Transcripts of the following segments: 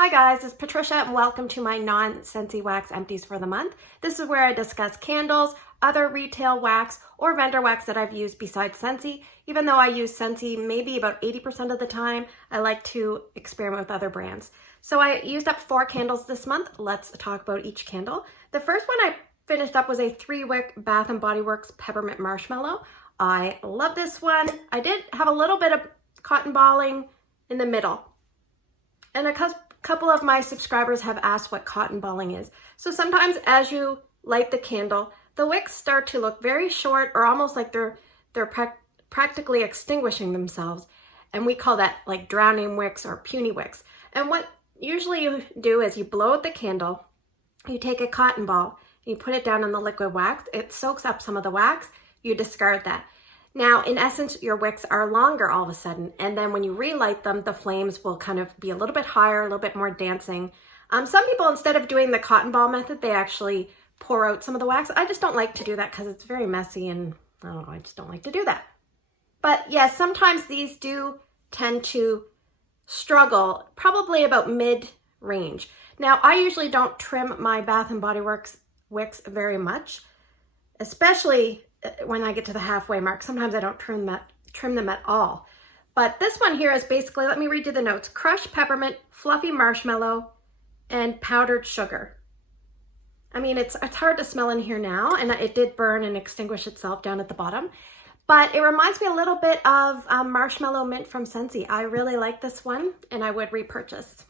Hi guys, it's Patricia and welcome to my Non-Scentsy Wax Empties for the month. This is where I discuss candles, other retail wax, or vendor wax that I've used besides Scentsy. Even though I use Scentsy maybe about 80% of the time, I like to experiment with other brands. So I used up 4 candles this month. Let's talk about each candle. The first one I finished up was a 3-wick Bath & Body Works Peppermint Marshmallow. I love this one. I did have a little bit of cotton balling in the middle. And a couple of my subscribers have asked what cotton balling is. So sometimes as you light the candle, the wicks start to look very short or almost like they're practically extinguishing themselves. And we call that like drowning wicks or puny wicks. And what usually you do is you blow out the candle, you take a cotton ball, and you put it down in the liquid wax. It soaks up some of the wax, you discard that. Now, in essence, your wicks are longer all of a sudden, and then when you relight them, the flames will kind of be a little bit higher, a little bit more dancing. Some people, instead of doing the cotton ball method, they actually pour out some of the wax. I just don't like to do that because it's very messy, and I don't know, I just don't like to do that. But yes, sometimes these do tend to struggle, probably about mid-range. Now, I usually don't trim my Bath & Body Works wicks very much, especially when I get to the halfway mark. Sometimes I don't trim them at all. But this one here is basically, let me read you the notes: crushed peppermint, fluffy marshmallow, and powdered sugar. I mean, it's hard to smell in here now, and it did burn and extinguish itself down at the bottom. But it reminds me a little bit of Marshmallow Mint from Scentsy. I really like this one, and I would repurchase,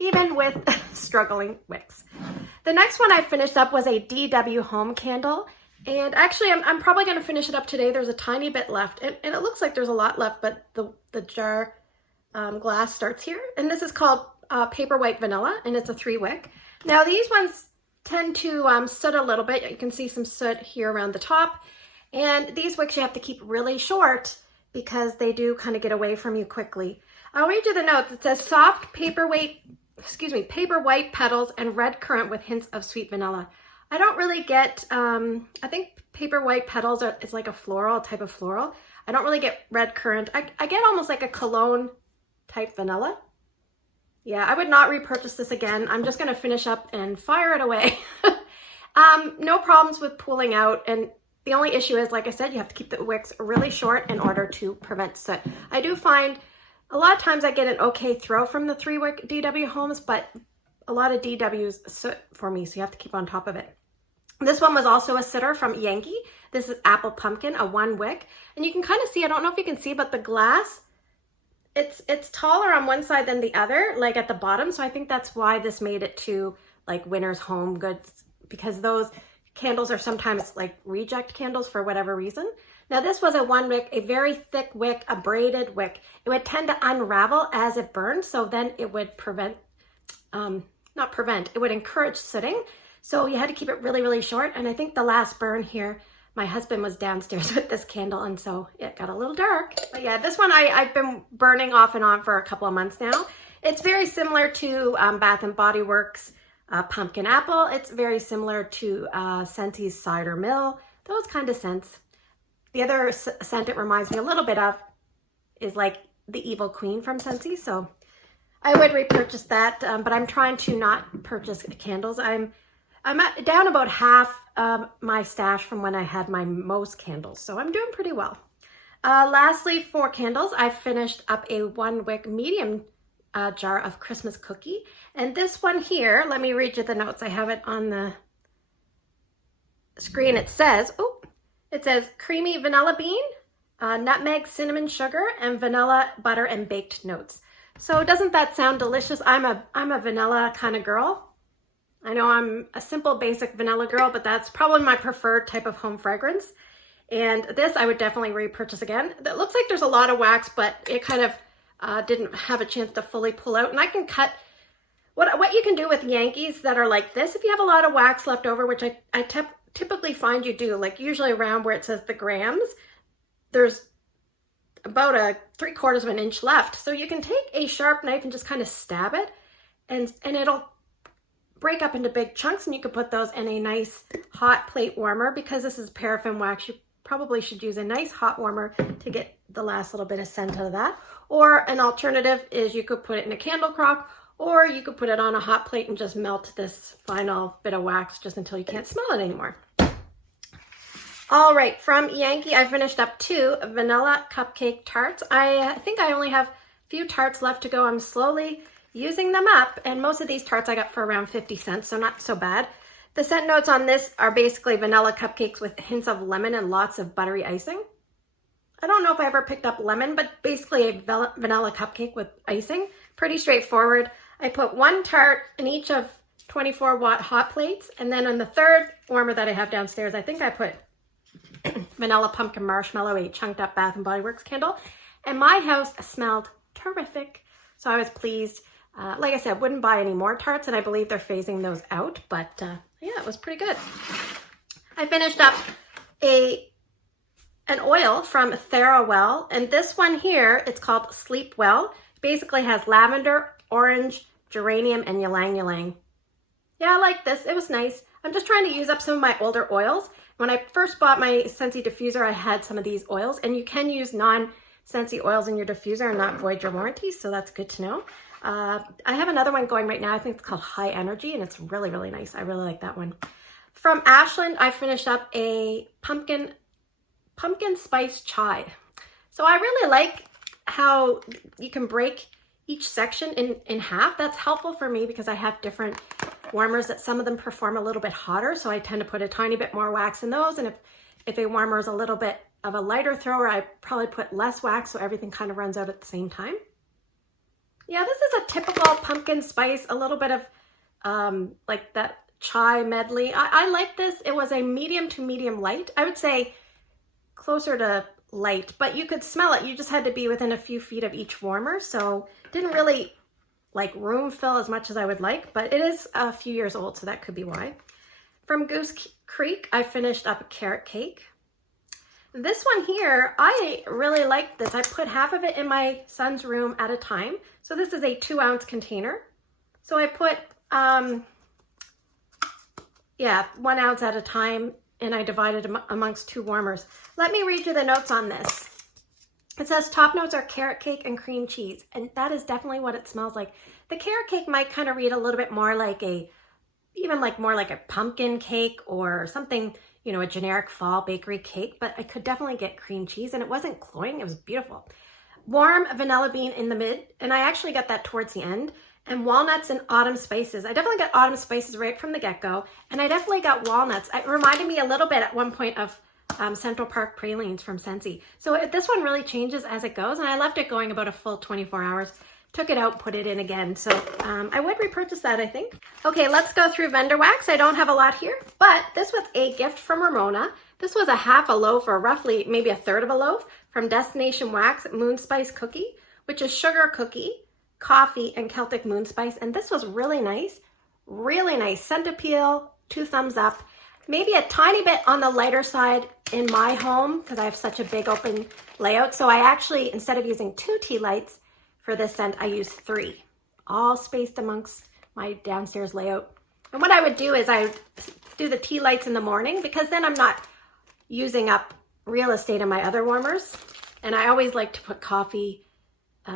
even with struggling wicks. The next one I finished up was a DW Home candle. And actually, I'm probably going to finish it up today. There's a tiny bit left, and it looks like there's a lot left, but the jar glass starts here. And this is called Paper White Vanilla, and it's a 3-wick. Now, these ones tend to soot a little bit. You can see some soot here around the top. And these wicks you have to keep really short because they do kind of get away from you quickly. I'll read you the notes. It says soft paper white petals and red currant with hints of sweet vanilla. I don't really get, I think paper white petals is like a type of floral. I don't really get red currant. I get almost like a cologne type vanilla. Yeah, I would not repurchase this again. I'm just gonna finish up and fire it away. No problems with pulling out, and the only issue is, like I said, you have to keep the wicks really short in order to prevent soot. I do find a lot of times I get an okay throw from the 3-wick DW Homes, but a lot of DWs soot for me, so you have to keep on top of it. This one was also a sitter from Yankee. This is Apple Pumpkin, a 1-wick. And you can kind of see, I don't know if you can see, but the glass, it's taller on one side than the other, like at the bottom. So I think that's why this made it to like winter's home goods, because those candles are sometimes like reject candles for whatever reason. Now this was a 1-wick, a very thick wick, a braided wick. It would tend to unravel as it burned, so then it would it would encourage sitting. So you had to keep it really, really short. And I think the last burn here, my husband was downstairs with this candle, and so it got a little dark. But yeah, this one I've been burning off and on for a couple of months now. It's very similar to Bath & Body Works Pumpkin Apple. It's very similar to Scentsy's Cider Mill, those kind of scents. The other scent it reminds me a little bit of is like the Evil Queen from Scentsy. So I would repurchase that, but I'm trying to not purchase candles. I'm down about half my stash from when I had my most candles, so I'm doing pretty well. Lastly, for candles, I finished up a 1-wick medium jar of Christmas cookie. And this one here, let me read you the notes. I have it on the screen. It says creamy vanilla bean, nutmeg, cinnamon sugar, and vanilla butter and baked notes. So doesn't that sound delicious? I'm a vanilla kind of girl. I know I'm a simple, basic vanilla girl, but that's probably my preferred type of home fragrance. And this I would definitely repurchase again. It looks like there's a lot of wax, but it kind of didn't have a chance to fully pull out. And I can cut, what you can do with Yankees that are like this, if you have a lot of wax left over, which I typically find you do, like usually around where it says the grams, there's about a 3/4 of an inch left. So you can take a sharp knife and just kind of stab it, and it'll break up into big chunks, and you could put those in a nice hot plate warmer. Because this is paraffin wax, you probably should use a nice hot warmer to get the last little bit of scent out of that. Or an alternative is you could put it in a candle crock, or you could put it on a hot plate and just melt this final bit of wax just until you can't smell it anymore. All right, from Yankee, I finished up 2 vanilla cupcake tarts. I think I only have a few tarts left to go. I'm slowly using them up, and most of these tarts I got for around 50 cents, so not so bad. The scent notes on this are basically vanilla cupcakes with hints of lemon and lots of buttery icing. I don't know if I ever picked up lemon, but basically a vanilla cupcake with icing. Pretty straightforward. I put 1 tart in each of 24-watt hot plates, and then on the 3rd warmer that I have downstairs, I think I put vanilla pumpkin marshmallow, a chunked up Bath & Body Works candle, and my house smelled terrific, so I was pleased. Like I said, wouldn't buy any more tarts, and I believe they're phasing those out, but yeah, it was pretty good. I finished up an oil from Therawell, and this one here, it's called Sleep Well. Basically has lavender, orange, geranium, and ylang ylang. Yeah, I like this. It was nice. I'm just trying to use up some of my older oils. When I first bought my Scentsy diffuser, I had some of these oils, and you can use non-Scentsy oils in your diffuser and not void your warranty, so that's good to know. I have another one going right now. I think it's called High Energy, and it's really, really nice. I really like that one. From Ashland, I finished up a pumpkin spice chai. So I really like how you can break each section in half. That's helpful for me because I have different warmers that some of them perform a little bit hotter, so I tend to put a tiny bit more wax in those, and if a warmer is a little bit of a lighter thrower, I probably put less wax so everything kind of runs out at the same time. Yeah, this is a typical pumpkin spice, a little bit of like that chai medley. I like this. It was a medium to medium light. I would say closer to light, but you could smell it. You just had to be within a few feet of each warmer, so didn't really like room fill as much as I would like, but it is a few years old, so that could be why. From Goose Creek, I finished up a carrot cake. This one here, I really like this. I put half of it in my son's room at a time. So this is a 2-ounce container. So I put, 1 ounce at a time, and I divided them amongst 2 warmers. Let me read you the notes on this. It says top notes are carrot cake and cream cheese, and that is definitely what it smells like. The carrot cake might kind of read a little bit more like more like a pumpkin cake or something, you know, a generic fall bakery cake, but I could definitely get cream cheese, and it wasn't cloying. It was beautiful. Warm vanilla bean in the mid, and I actually got that towards the end, and walnuts and autumn spices. I definitely got autumn spices right from the get-go, and I definitely got walnuts. It reminded me a little bit at one point of Central Park pralines from Scentsy. So this one really changes as it goes, and I left it going about a full 24 hours. Took it out, put it in again. So I would repurchase that, I think. Okay, let's go through vendor wax. I don't have a lot here, but this was a gift from Ramona. This was a half a loaf, or roughly maybe a third of a loaf, from Destination Wax Moon Spice Cookie, which is sugar cookie, coffee, and Celtic moon spice. And this was really nice. Really nice. Scent appeal, 2 thumbs up. Maybe a tiny bit on the lighter side in my home because I have such a big open layout. So I actually, instead of using 2 tea lights for this scent, I used 3, all spaced amongst my downstairs layout. And what I would do is I would do the tea lights in the morning, because then I'm not using up real estate in my other warmers. And I always like to put coffee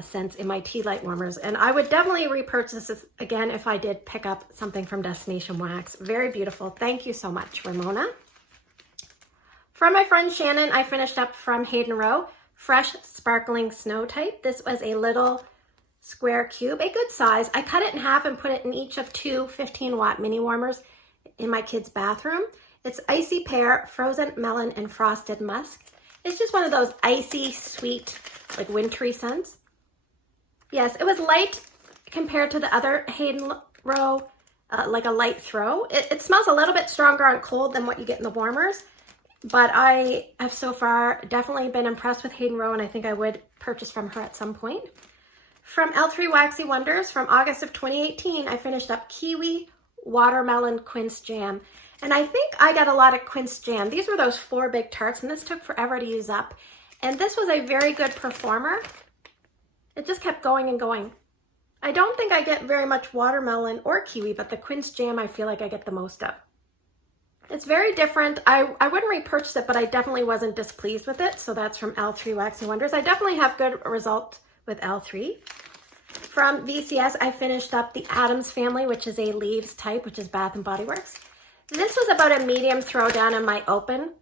scents in my tea light warmers. And I would definitely repurchase this again if I did pick up something from Destination Wax. Very beautiful. Thank you so much, Ramona. From my friend Shannon, I finished up from Hayden Rowe, Fresh Sparkling Snow Type. This was a little square cube, a good size. I cut it in half and put it in each of 2 15-watt mini warmers in my kid's bathroom. It's icy pear, frozen melon, and frosted musk. It's just one of those icy, sweet, like wintry scents. Yes, it was light compared to the other Hayden Rowe, like a light throw. It smells a little bit stronger on cold than what you get in the warmers, but I have so far definitely been impressed with Hayden Rowe, and I think I would purchase from her at some point. From L3 Waxy Wonders from August of 2018, I finished up Kiwi Watermelon Quince Jam. And I think I got a lot of Quince Jam. These were those 4 big tarts, and this took forever to use up. And this was a very good performer. It just kept going and going. I don't think I get very much watermelon or kiwi, but the Quince Jam I feel like I get the most of. It's very different. I wouldn't repurchase it, but I definitely wasn't displeased with it. So that's from L3 Waxy Wonders. I definitely have good results with L3. From VCS, I finished up the Adams Family, which is a leaves type, which is Bath & Body Works. This was about a medium throwdown in my open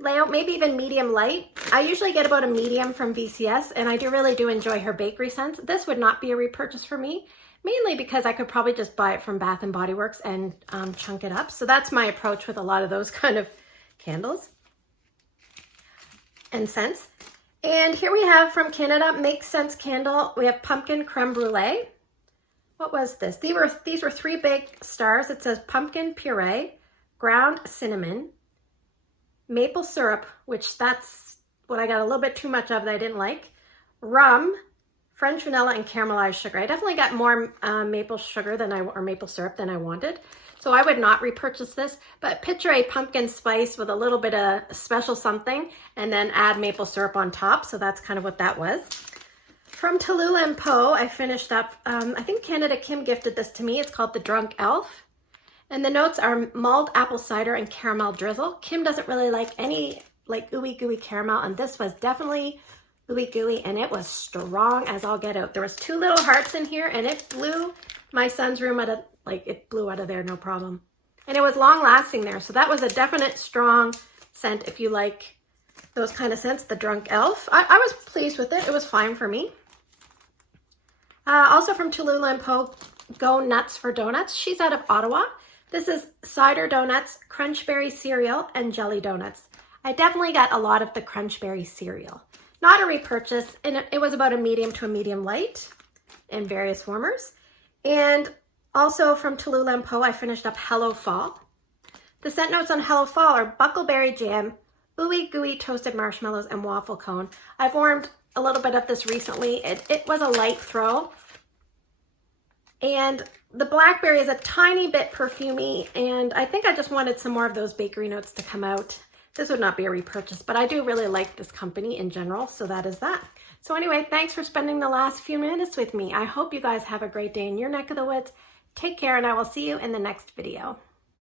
layout, maybe even medium light. I usually get about a medium from VCS, and I really do enjoy her bakery scents. This would not be a repurchase for me, mainly because I could probably just buy it from Bath & Body Works and chunk it up. So that's my approach with a lot of those kind of candles and scents. And here we have from Canada, Make Sense Candle. We have Pumpkin Creme Brulee. What was this? These were 3 big stars. It says pumpkin puree, ground cinnamon, maple syrup, which that's what I got a little bit too much of that I didn't like, rum, French vanilla, and caramelized sugar. I definitely got more maple sugar or maple syrup than I wanted. So I would not repurchase this, but picture a pumpkin spice with a little bit of special something and then add maple syrup on top. So that's kind of what that was. From Talulah and Poe, I finished up, I think Canada Kim gifted this to me. It's called the Drunk Elf. And the notes are mulled apple cider and caramel drizzle. Kim doesn't really like any ooey gooey caramel, and this was definitely ooey gooey, and it was strong as all get out. There was 2 little hearts in here, and it blew my son's room it blew out of there, no problem. And it was long lasting there, so that was a definite strong scent if you like those kind of scents, the Drunk Elf. I was pleased with it. It was fine for me. Also from Talulah and Poe, Go Nuts for Donuts. She's out of Ottawa. This is Cider Donuts, Crunchberry Cereal, and Jelly Donuts. I definitely got a lot of the Crunchberry Cereal. Not a repurchase, and it was about a medium to a medium light in various warmers. And also from Talulah and Poe, I finished up Hello Fall. The scent notes on Hello Fall are buckleberry jam, ooey gooey toasted marshmallows, and waffle cone. I've warmed a little bit of this recently. It was a light throw. And the blackberry is a tiny bit perfumey, and I think I just wanted some more of those bakery notes to come out. This would not be a repurchase, but I do really like this company in general, so that is that. So anyway, thanks for spending the last few minutes with me. I hope you guys have a great day in your neck of the woods. Take care, and I will see you in the next video.